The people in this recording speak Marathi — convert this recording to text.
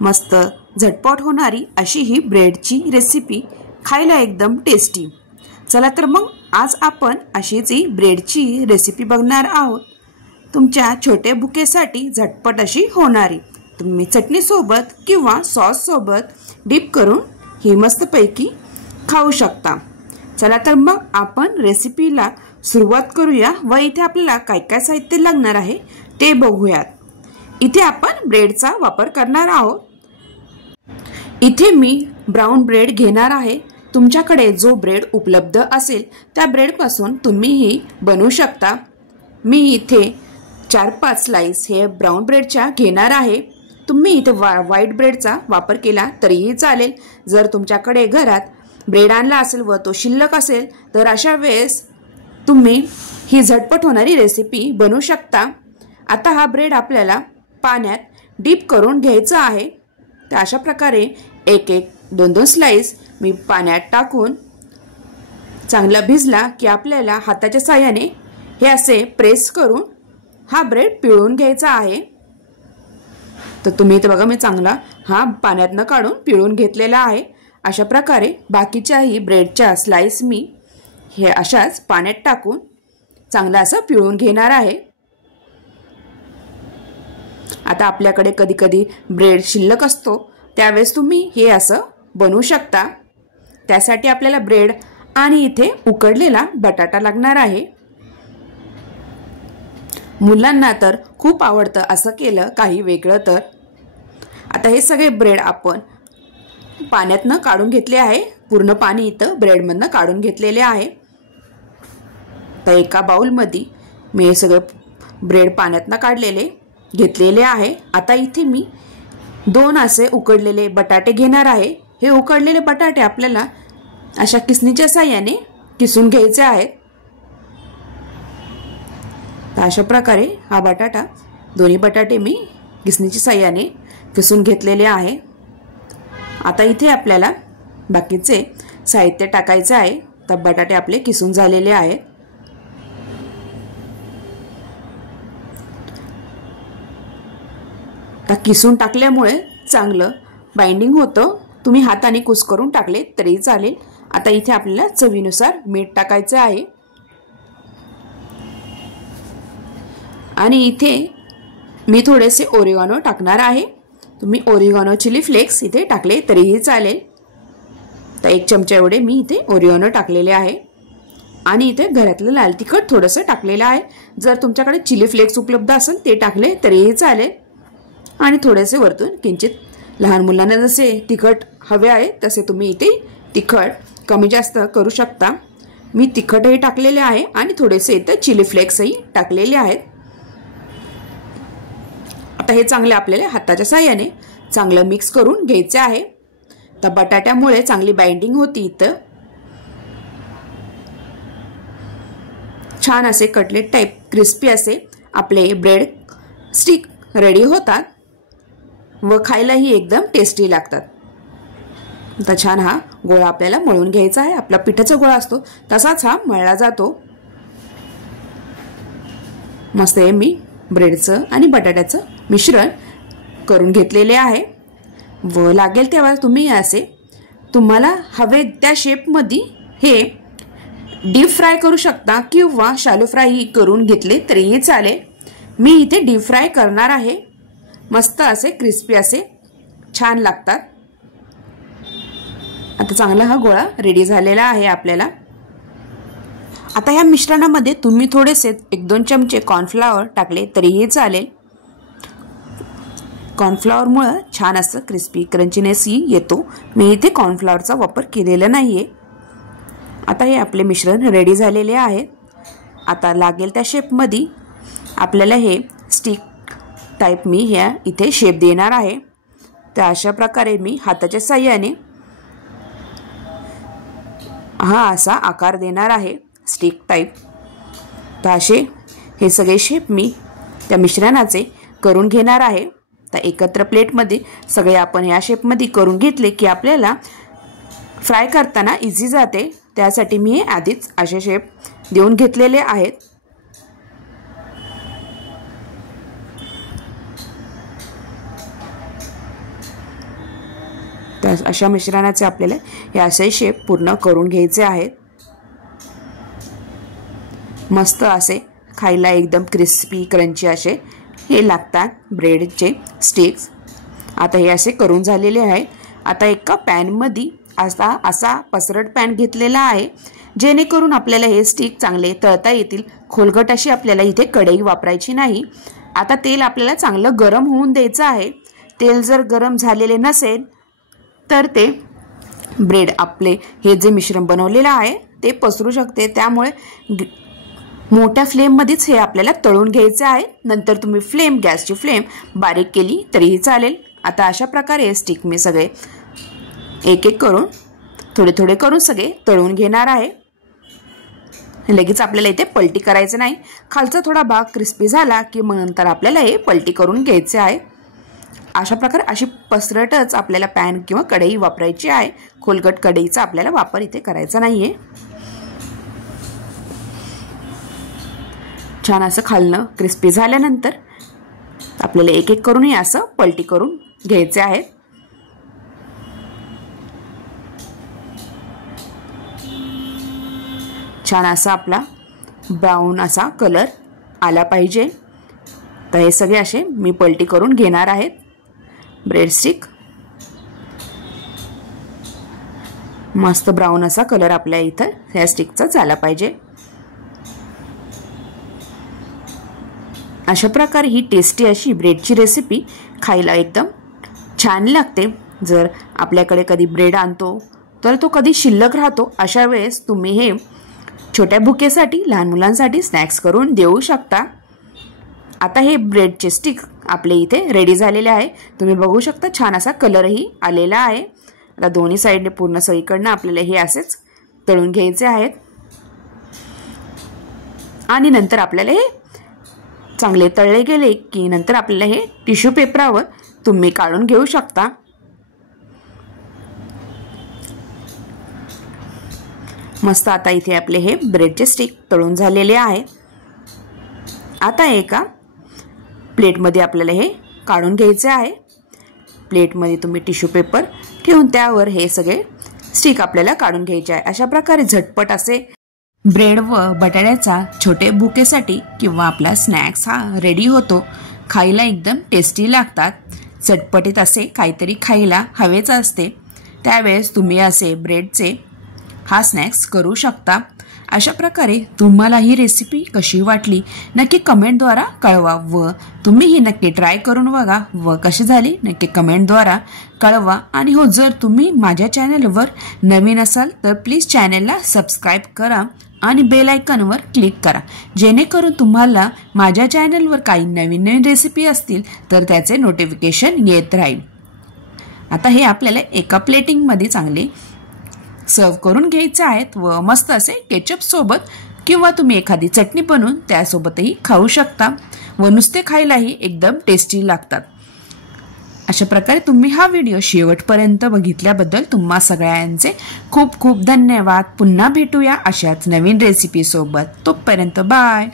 मस्त झटपट होणारी अशी ही ब्रेडची रेसिपी, खायला एकदम टेस्टी। चला तर मग आज आपण अशीच ही ब्रेडची रेसिपी बघणार आहोत। तुमच्या छोटे भुकेसाठी झटपट अशी होणारी, तुम्ही चटणी सोबत किंवा सॉस सोबत डिप करून ही मस्तपैकी खाऊ शकता। चला तर मग आपण रेसिपीला सुरुवात करूया व इथे आपल्याला काय काय साहित्य लागणार आहे ते बघूयात। इथे आपण ब्रेडचा वापर करणार आहोत। इथे मी ब्राउन ब्रेड घेणार आहे। तुमच्याकडे जो ब्रेड उपलब्ध असेल त्या ब्रेड पासून तुम्ही ही बनवू शकता। मी इथे 4-5 स्लाइस हे ब्राउन ब्रेडच्या घेणार आहे। तुम्ही इथे व्हाईट ब्रेडचा वापर केला तरीही चालेल। जर तुमच्याकडे घरात ब्रेड आणला असेल व तो शिल्लक असेल तर अशा वेळेस तुम्ही ही झटपट होणारी रेसिपी बनवू शकता। आता हा ब्रेड आपल्याला पाण्यात डीप करून घ्यायचा आहे। तर अशा प्रकारे 1-2 स्लाइस मी पाण्यात टाकून चांगला भिजला की आपल्याला हाताच्या साहाय्याने हे असे प्रेस करून हा ब्रेड पिळून घ्यायचा आहे। तर तुम्ही इथे बघा, मी चांगला हा पाण्यातनं काढून पिळून घेतलेला आहे। अशा प्रकारे बाकीच्याही ब्रेडच्या स्लाइस मी हे अशाच पाण्यात टाकून चांगला असं पिळून घेणार आहे। आता आपल्याकडे कधी कधी ब्रेड शिल्लक असतो, त्यावेळेस तुम्ही हे असं बनवू शकता। त्यासाठी आपल्याला ब्रेड आणि इथे उकडलेला बटाटा लागणार आहे। मुलांना तर खूप आवडतं असं केलं काही वेगळं तर। आता हे सगळे ब्रेड आपण पाण्यातनं काढून घेतले आहे। पूर्ण पाणी इथं ब्रेडमधनं काढून घेतलेले आहे। तर एका बाउलमध्ये मी हे सगळे ब्रेड पाण्यातनं काढलेले घेतलेले आहे। आता इथे मी 2 असे उकडलेले बटाटे घेणार आहे। हे उकडलेले बटाटे आपल्याला अशा किसणीच्या साहाय्याने किसून घ्यायचे आहेत। तर अशा प्रकारे हा बटाटा, दोन्ही बटाटे मी किसणीच्या साहाय्याने किसून घेतलेले आहे। आता इथे आपल्याला बाकीचे साहित्य टाकायचे आहे। तर बटाटे आपले किसून झालेले आहेत। तर किसून टाकल्यामुळे चांगलं बाइंडिंग होतं। तुम्ही हाताने कुस्करून टाकले तरी चालेल। आता इथे आपल्याला चवीनुसार मीठ टाकायचे आहे आणि इथे मी थोडेसे ओरिगानो टाकणार आहे। तुम्ही ओरिगानो चिली फ्लेक्स इथे टाकले तरीही चालेल। तर 1 चमचा एवढे मी इथे ओरिगानो टाकलेले आहे आणि इथे घरातलं लाल तिखट थोडंसं टाकलेलं आहे। जर तुमच्याकडे चिली फ्लेक्स उपलब्ध असेल ते टाकले तरीही चालेल। आणि थोडेसे वरतून किंचित, लहान मुलांना जसे तिखट हवे आहे तसे तुम्ही इथे तिखट कमी जास्त करू शकता। मी तिखटही टाकलेले आहे आणि थोडेसे इथे चिली फ्लेक्सही टाकलेले आहेत। आता हे चांगले आपल्याला हाताच्या साहाय्याने चांगलं मिक्स करून घ्यायचे आहे। तर बटाट्यामुळे चांगली बाइंडिंग होती। इथं छान असे कटलेट टाइप क्रिस्पी असे आपले ब्रेड स्टिक रेडी होतात व खायलाही एकदम टेस्टी लागतात। तर छान हा गोळा आपल्याला मळून घ्यायचा आहे। आपला पिठाचा गोळा असतो तसाच हा मळला जातो। मस्त हे मी ब्रेडचं आणि बटाट्याचं मिश्रण करून घेतलेले आहे व लागेल तेव्हा तुम्ही असे तुम्हाला हवे त्या शेपमध्ये हे डीप फ्राय करू शकता किंवा शॅलो फ्राय करून घेतले तरीही चालेल। मी इथे डीप फ्राय करणार आहे। मस्त असे क्रिस्पी असे छान लागतात। आता चांगला हा गोळा रेडी झालेला आहे आपल्याला। आता या मिश्रणामध्ये तुम्ही थोडेसे 1-2 चमचे कॉर्नफ्लॉवर टाकले तरीही चालेल। कॉर्नफ्लॉवरमुळे छान असं क्रिस्पी क्रंचीनेस येतो। मी इथे कॉर्नफ्लॉवरचा वापर केलेला नाहीये। आता हे आपले मिश्रण रेडी झालेले आहे। आता लागेल त्या शेपमध्ये आपल्याला हे स्टिक टाइप मी ह्या इथे शेप देणार आहे। तर अशा प्रकारे मी हाताच्या साहाय्याने हा असा आकार देणार आहे स्टिक टाइप। तर असे हे सगळे शेप मी त्या मिश्रणाचे करून घेणार आहे। तर एकत्र प्लेटमध्ये सगळे आपण या शेपमध्ये करून घेतले की आपल्याला फ्राय करताना इझी जाते। त्यासाठी मी आधीच असे शेप देऊन घेतलेले आहेत। तर अशा मिश्रणाचे आपल्याला हे असे शेप पूर्ण करून घ्यायचे आहेत। मस्त असे खायला एकदम क्रिस्पी क्रंची असे हे लागतात ब्रेडचे स्टिक्स। आता हे असे करून झालेले आहे। आता एका पॅनमध्ये असा पसरट पॅन घेतलेला आहे, जेणेकरून आपल्याला हे स्टिक चांगले तळता येतील। खोलगट अशी आपल्याला इथे कढई वापरायची नाही। आता तेल आपल्याला चांगलं गरम होऊन द्यायचं आहे। तेल जर गरम झालेले नसेल तर ते ब्रेड आपले हे जे मिश्रण बनवलेलं आहे ते पसरू शकते। त्यामुळे मोठ्या फ्लेममध्येच हे आपल्याला तळून घ्यायचे आहे। नंतर तुम्ही गॅसची फ्लेम बारीक केली तरीही चालेल। आता अशा प्रकारे स्टिक मी सगळे एक एक करून थोडे थोडे करून सगळे तळून घेणार आहे। लगेच आपल्याला इथे पलटी करायचं नाही। खालचा थोडा भाग क्रिस्पी झाला की मग नंतर आपल्याला हे पलटी करून घ्यायचे आहे। अशा प्रकारे अशी पसरटच आपल्याला पॅन किंवा कढई वापरायची आहे। खोलगट कढईचा आपल्याला वापर इथे करायचा नाहीये। छान असं खालनं क्रिस्पी झाल्यानंतर आपल्याला एक एक करून हे असं पलटी करून घ्यायचे आहे। छान असा आपला ब्राऊन असा कलर आला पाहिजे। तर हे सगळे असे मी पलटी करून घेणार आहेत ब्रेड स्टिक। मस्त ब्राऊन असा कलर आपल्या इथं ह्या स्टिकचा झाला पाहिजे। अशा प्रकारे ही टेस्टी अशी ब्रेडची रेसिपी खायला एकदम छान लागते। जर आपल्याकडे कधी ब्रेड आणतो तर तो कधी शिल्लक राहतो, अशा वेळेस तुम्ही हे छोट्या भुकेसाठी लहान मुलांसाठी स्नॅक्स करून देऊ शकता। आता हे ब्रेडचे स्टिक आपले इथे रेडी झालेले आहे। तुम्ही बघू शकता छान असा कलरही आलेला आहे। आता दोन्ही साइडने पूर्ण सगळीकडनं आपल्याला हे असेच तळून घ्यायचे आहेत आणि नंतर आपल्याला हे चांगले तळले गेले की नंतर आपल्याला हे टिश्यू पेपरावर तुम्ही काढून घेऊ शकता। मस्त आता इथे आपले हे ब्रेडचे स्टिक तळून झालेले आहे। आता एका प्लेटमध्ये आपल्याला हे काढून घ्यायचे आहे। प्लेटमध्ये तुम्ही टिश्यू पेपर ठेवून त्यावर हे सगळे स्टिक आपल्याला काढून घ्यायचे आहे। अशा प्रकारे झटपट असे ब्रेड व बटाट्याचा छोटे भुकेसाठी किंवा आपला स्नॅक्स हा रेडी होतो। खायला एकदम टेस्टी लागतात। चटपटीत असे काहीतरी खायला हवेच असते, त्यावेळेस तुम्ही असे ब्रेडचे हा स्नॅक्स करू शकता। अशा प्रकारे तुम्हाला ही रेसिपी कशी वाटली नक्की कमेंटद्वारा कळवा व तुम्ही ही नक्की ट्राय करून बघा व कशी झाली नक्की कमेंटद्वारा कळवा। आणि हो, जर तुम्ही माझ्या चॅनलवर नवीन असाल तर प्लीज चॅनलला सबस्क्राईब करा आणि बेल आयकॉनवर क्लिक करा, जेणेकरून तुम्हाला माझ्या चॅनलवर काही नवीन नवीन रेसिपी असतील तर त्याचे नोटिफिकेशन येत राहील। आता हे आपल्याला एका प्लेटिंगमध्ये चांगले सर्व करून घ्यायचे आहेत व मस्त असे केचप सोबत किंवा तुम्ही एखादी चटणी बनवून त्यासोबतही खाऊ शकता व नुसते खायलाही एकदम टेस्टी लागतात। अशा प्रकारे तुम्ही हा व्हिडिओ शेवटपर्यंत बघितल्याबद्दल तुम्हा सगळ्यांचे खूप खूप धन्यवाद। पुन्हा भेटूया अशाच नवीन रेसिपी सोबत। तोपर्यंत बाय।